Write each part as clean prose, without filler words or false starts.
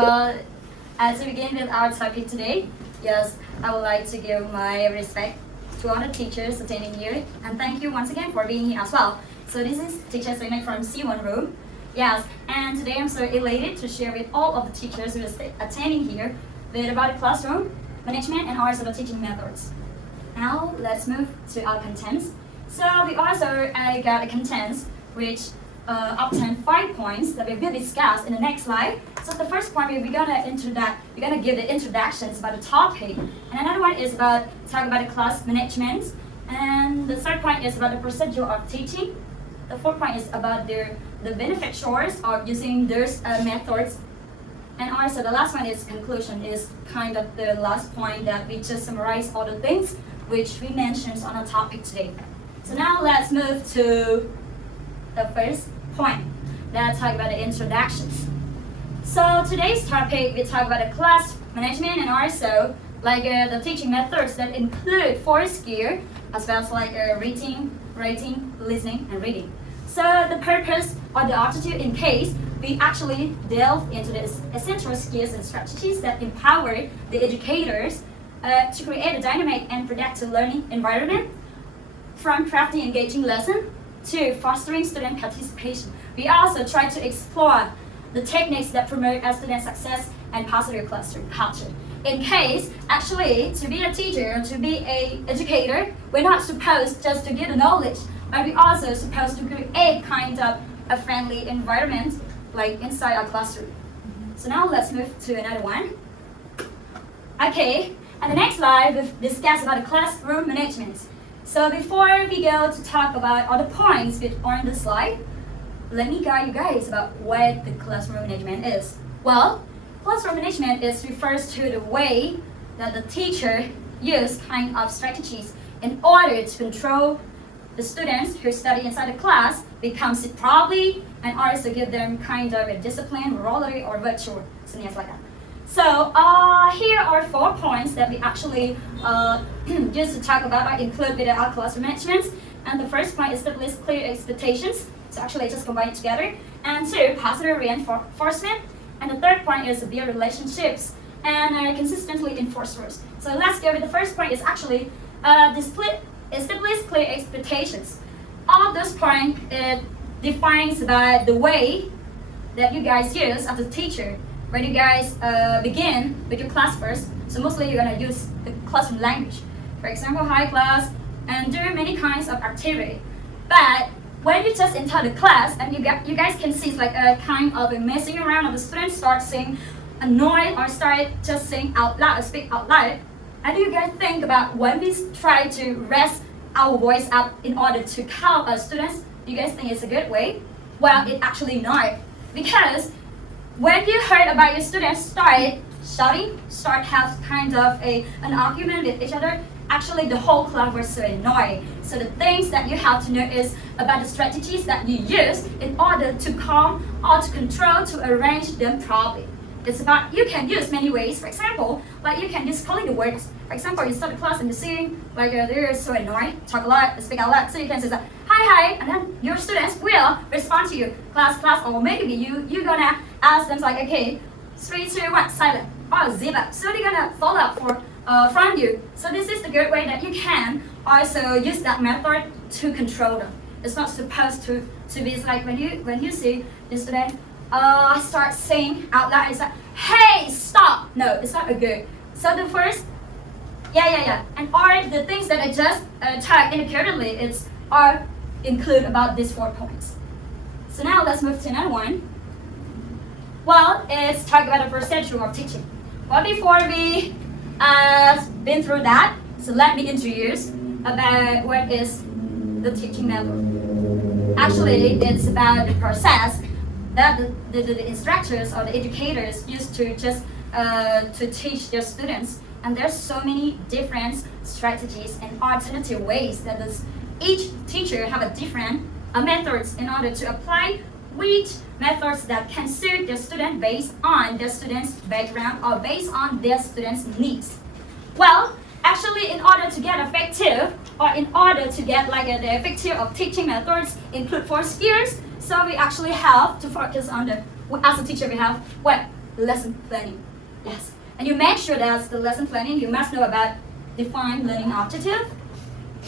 Well, as we begin with our topic today, yes, I would like to give my respect to all the teachers attending here, and thank you once again for being here as well. So this is Teacher Selena from C1 room. Yes, and today I'm so elated to share with all of the teachers who are attending here with about the classroom, management, and also the teaching methods. Now let's move to our contents. So we also got a contents which obtain 5 points that we will discuss in the next slide. So the first point we're gonna give the introductions about the topic, and another one is about talk about the class management, and the third point is about the procedure of teaching. The fourth point is about the benefits of using those methods, and also the last one is conclusion, is kind of the last point that we just summarize all the things which we mentioned on our topic today. So now let's move to the first point that talk about the introductions. So today's topic we talk about the class management and also like the teaching methods that include 4 skills as well as like reading, writing, listening, and reading. So the purpose or the objective in case we actually delve into the essential skills and strategies that empower the educators to create a dynamic and productive learning environment, from crafting engaging lesson to fostering student participation. We also try to explore the techniques that promote student success and positive classroom culture. In case, actually, to be a teacher, to be an educator, we're not supposed just to give the knowledge, but we're also supposed to create kind of a friendly environment like inside our classroom. So now let's move to another one. Okay, and the next slide we'll discuss about the classroom management. So before we go to talk about all the points which are on the slide, let me guide you guys about what the classroom management is. Well, classroom management refers to the way that the teacher use kind of strategies in order to control the students who study inside the class, become sit properly, and also give them kind of a discipline, morality, or virtue, something like that. So here are 4 points that we actually just to talk about or include with our classroom management. And the first point is establish clear expectations. So actually just combine it together. And 2, positive reinforcement. And the third point is build relationships and consistently enforce rules. So let's go with the first point is actually establish clear expectations. All of those points defines by the way that you guys use as a teacher. When you guys begin with your class first, so mostly you're gonna use the classroom language. For example, hi class, and do many kinds of activity. But when you just enter the class, and you guys can see it's like a kind of a messing around of the students start saying annoyed or start just saying out loud, speak out loud. And you guys think about when we try to raise our voice up in order to calm our students, do you guys think it's a good way? Well, it actually not, because when you heard about your students start shouting, start have kind of an argument with each other, actually the whole class was so annoyed. So the things that you have to know is about the strategies that you use in order to calm or to control, to arrange them properly. It's about, you can use many ways. For example, like you can use calling the words. For example, you start the class and you see like they're so annoyed, talk a lot, speak out loud. So you can say that, hi, and then your students will respond to you, class, or maybe you're gonna ask them like, okay, 3, 2, 1, silent, or zip up. So they're gonna follow up from you. So this is the good way that you can also use that method to control them. It's not supposed to be like when you see the student start saying out loud, it's like, hey, stop. No, it's not a good. So the first, and or the things that I just tagged independently are include about these 4 points. So now let's move to another one. Well, it's talk about the procedure of teaching. Well, before we been through that, so let me introduce about what is the teaching method. Actually, it's about the process that the instructors or the educators use to just to teach their students. And there's so many different strategies and alternative ways that each teacher have a different methods in order to apply which methods that can suit their student based on their student's background or based on their student's needs. Well, actually, in order to get effective or in order to get like the effective of teaching methods include 4 skills. So we actually have to focus on as a teacher we have what? lesson planning. Yes. And you make sure that the lesson planning, you must know about define learning objective.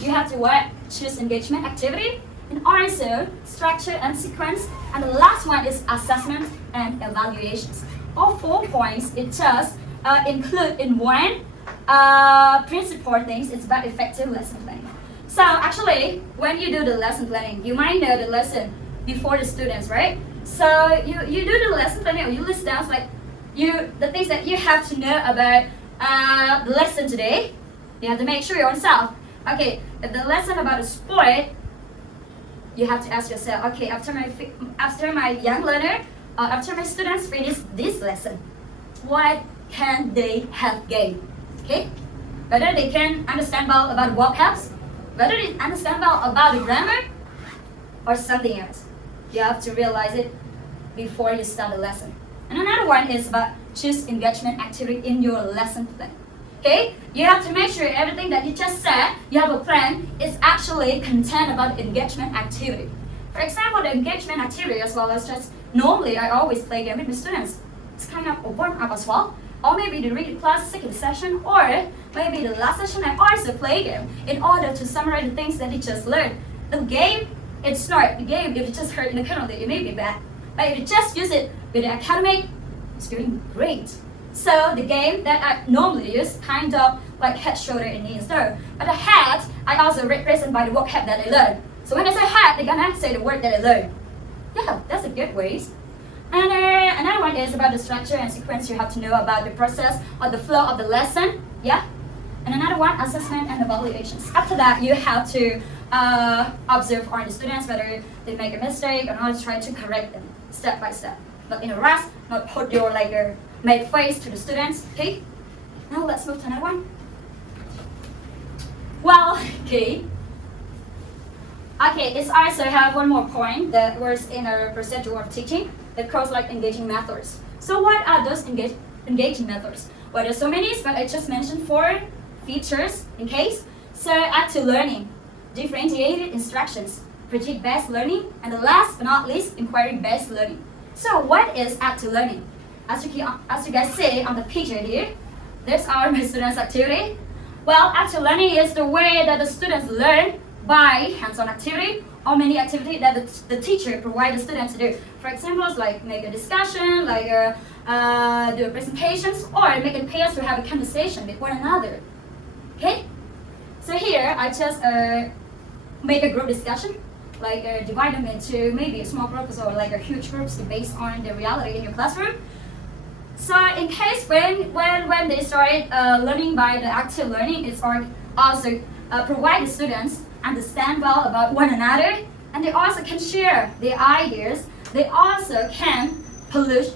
You have to what? Choose engagement activity. And also structure and sequence. And the last one is assessment and evaluations. All 4 points, it just include in one principal things. It's about effective lesson planning. So actually, when you do the lesson planning, you might know the lesson before the students, right? So you do the lesson planning, or you list down like the things that you have to know about the lesson today. You have to make sure yourself. Okay, if the lesson about a sport, you have to ask yourself, okay, after my young learner, after my students finish this lesson, what can they have gained? Okay, whether they can understand well about vocabs, whether they understand well about the grammar, or something else. You have to realize it before you start the lesson. And another one is about choose engagement activity in your lesson plan. Okay, you have to make sure everything that you just said, you have a plan, is actually content about engagement activity. For example, the engagement activity as well as just normally I always play game with my students. It's kind of a warm up as well. Or maybe the reading class second session, or maybe the last session I also play game in order to summarize the things that you just learned. The game, it's not the game if you just heard in the kernel, it may be bad. But if you just use it with the academic, it's doing great. So the game that I normally use kind of like head, shoulder, and knee and so. But the head, I also represent by the vocab that I learned. So when I say head, they're gonna say the word that I learned. Yeah, that's a good way. And another one is about the structure and sequence. You have to know about the process or the flow of the lesson. Yeah. And another one, assessment and evaluations. After that, you have to observe on the students whether they make a mistake or not. Try to correct them step by step. Not in a rush. Not put your make face to the students. Okay. Now let's move to another one. Well, okay. Okay, it's also have one more point that was in our procedure of teaching. That calls like engaging methods. So what are those engaging methods? Well, there's so many, but I just mentioned 4 features in case. So active learning, differentiated instructions, project-based learning, and the last but not least, inquiry-based learning. So what is active learning? As you guys see on the picture here, there's our my students' activity. Well, active learning is the way that the students learn by hands-on activity or many activities that the teacher provides the students to do. For example, like make a discussion, like do presentations, or making pairs to have a conversation with one another. Okay? So here, I just make a group discussion, like divide them into maybe small groups or like a huge groups based on the reality in your classroom. So in case when they start learning by the active learning, it's also provide the students understand well about one another, and they also can share their ideas. They also can polish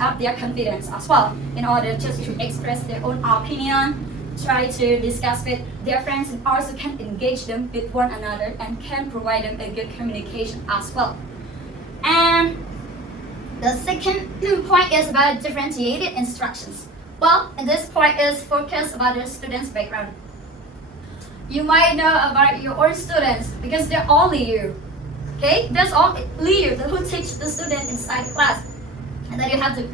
up their confidence as well in order just to express their own opinion, try to discuss with their friends, and also can engage them with one another and can provide them a good communication as well. And the second point is about differentiated instructions. Well, and this point is focused about the student's background. You might know about your own students because they're only you. Okay? There's only you who teach the student inside class. And then you have to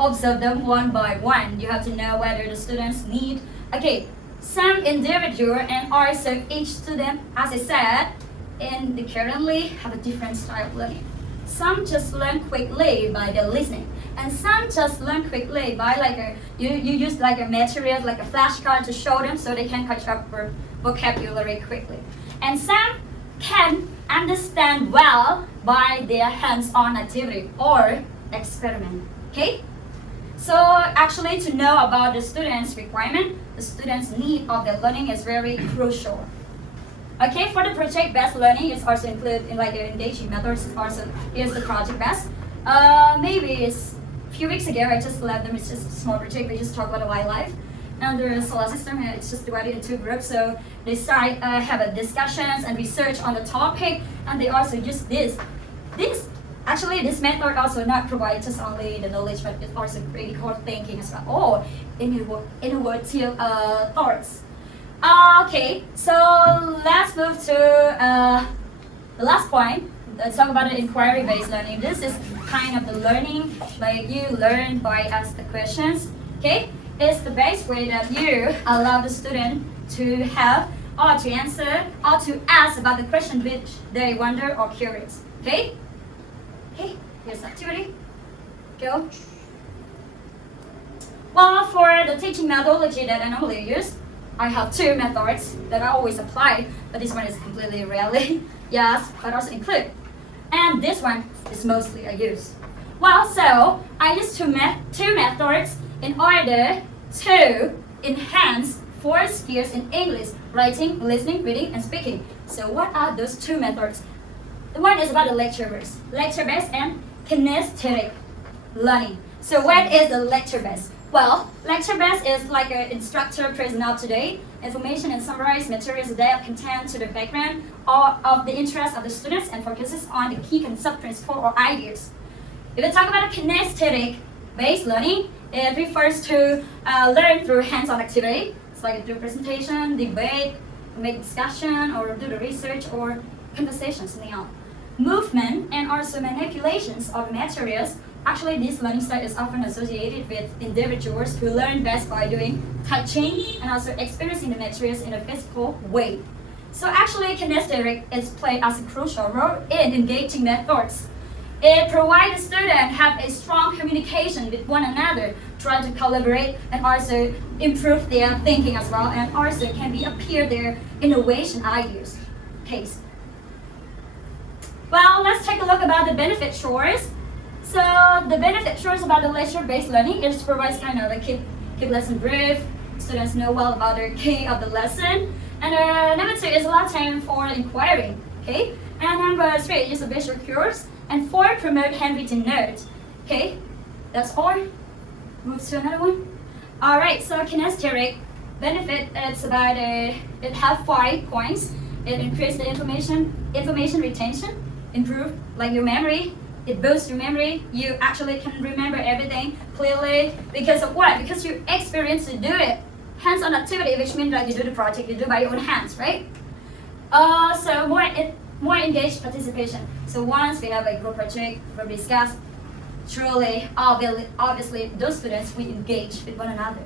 observe them one by one. You have to know whether the students need. Okay, some individual and also each student, as I said, in the currently have a different style of learning. Some just learn quickly by their listening, and some just learn quickly by you use like a material like a flashcard to show them so they can catch up with vocabulary quickly. And some can understand well by their hands-on activity or experiment. Okay? So actually to know about the students' requirement, the students' need of their learning is very crucial. Okay, for the project-based learning, it's also included in like the engaging methods. Also, here's the project-based. Maybe it's a few weeks ago, I just led them. It's just a small project. They just talk about wildlife. And the solar system, it's just divided into groups. So they start have a discussions and research on the topic, and they also use this. Actually, this method also not provide just only the knowledge, but it also critical thinking as well. Or innovative thoughts. Okay, so let's move to the last point, let's talk about the inquiry-based learning. This is kind of the learning, like you learn by ask the questions. Okay, it's the best way that you allow the student to have or to answer or to ask about the question which they wonder or curious. Okay. Okay. Here's the activity. Go. Well, for the teaching methodology that I normally use, I have two methods that I always apply, but this one is completely rarely, yes, but also include. And this one is mostly I use. Well, so I use two methods in order to enhance 4 skills in English: writing, listening, reading, and speaking. So what are those two methods? The one is about the lecture-based and kinesthetic learning. So what is the lecture-based? Well, lecture-based is like an instructor present out today, information and summarized materials that contain to the background or of the interest of the students and focuses on the key concept, principle, or ideas. If we talk about kinesthetic-based learning, it refers to learn through hands-on activity. It's like do presentation, debate, make discussion, or do the research or conversation, something else. Movement and also manipulations of materials. Actually, this learning style is often associated with individuals who learn best by doing touching and also experiencing the materials in a physical way. So actually, kinesthetic is played as a crucial role in engaging methods. It provides the student have a strong communication with one another, try to collaborate and also improve their thinking as well, and also can be appear their innovation ideas. Case. Well, let's take a look about the benefit shores. So the benefit shores about the lecture-based learning is provides kind of a keep lesson brief. Students know well about the key of the lesson. And number 2 is a lot of time for inquiring. Okay. And number 3 is a visual cures. And 4 promote handwritten notes. Okay. That's all. Move to another one. All right. So kinesthetic benefit. It's about it have 5 points. It increases the information retention, improve like your memory. It boosts your memory. You actually can remember everything clearly because of what? Because you experience to do it. Hands-on activity, which means that you do the project, you do by your own hands, right? So more engaged participation. So once we have a group project, we discuss, truly, obviously, those students will engage with one another.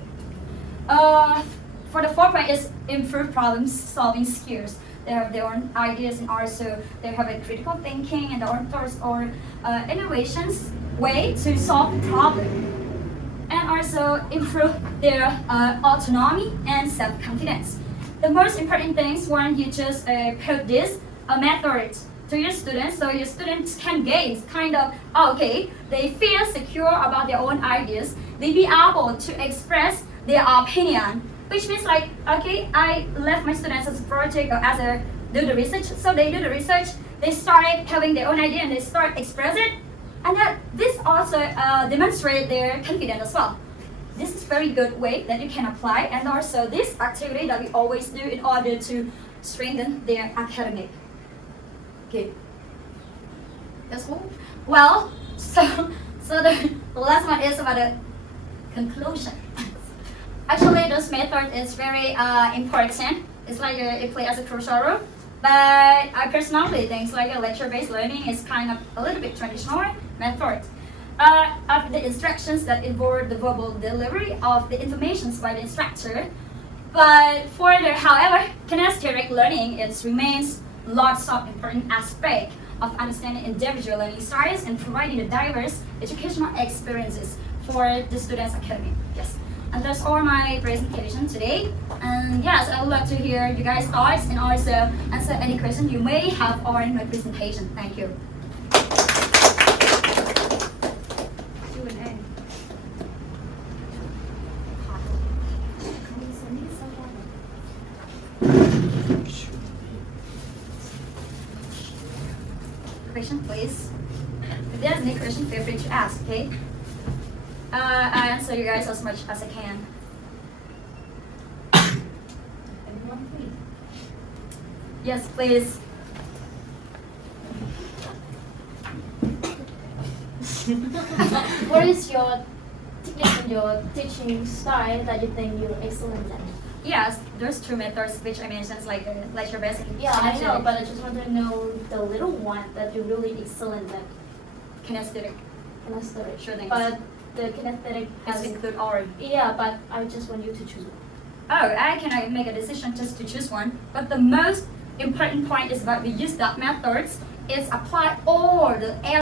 For the 4th point is improve problem-solving skills. They have their own ideas and also they have a critical thinking and their own thoughts or innovations way to solve the problem. And also improve their autonomy and self-confidence. The most important things when you just put this method to your students, so your students can gain kind of, okay, they feel secure about their own ideas, they be able to express their opinion. Which means like, okay, I left my students as a project or as a do the research. So they do the research, they start having their own idea and they start express it. And that this also demonstrates their confidence as well. This is very good way that you can apply, and also this activity that we always do in order to strengthen their academic. Okay. That's all. Well, so the last one is about the conclusion. Actually, this method is very important. It's like it plays as a crucial role. But I personally think like a lecture-based learning is kind of a little bit traditional method. Of the instructions that involve the verbal delivery of the information by the instructor. But however, kinesthetic learning, it remains lots of important aspects of understanding individual learning styles and providing the diverse educational experiences for the students' academy. Yes. And that's all my presentation today. And yes, I would love to hear you guys' thoughts and also answer any questions you may have on my presentation. Thank you. Question, please. If there's any question, feel free to ask, okay? I answer you guys as much as I can. Anyone, please? Yes, please. What is your teaching style that you think you're excellent at? Yes, there's two methods which I mentioned, like your basic. Yeah, I know, kinesthetic, but I just want to know the little one that you're really excellent at. kinesthetic. Kinesthetic. Sure thing. But the kinesthetic Has has. to include all. Yeah, but I just want you to choose one. Oh, I cannot make a decision just to choose one. But the most important point is that we use that methods. It's apply all the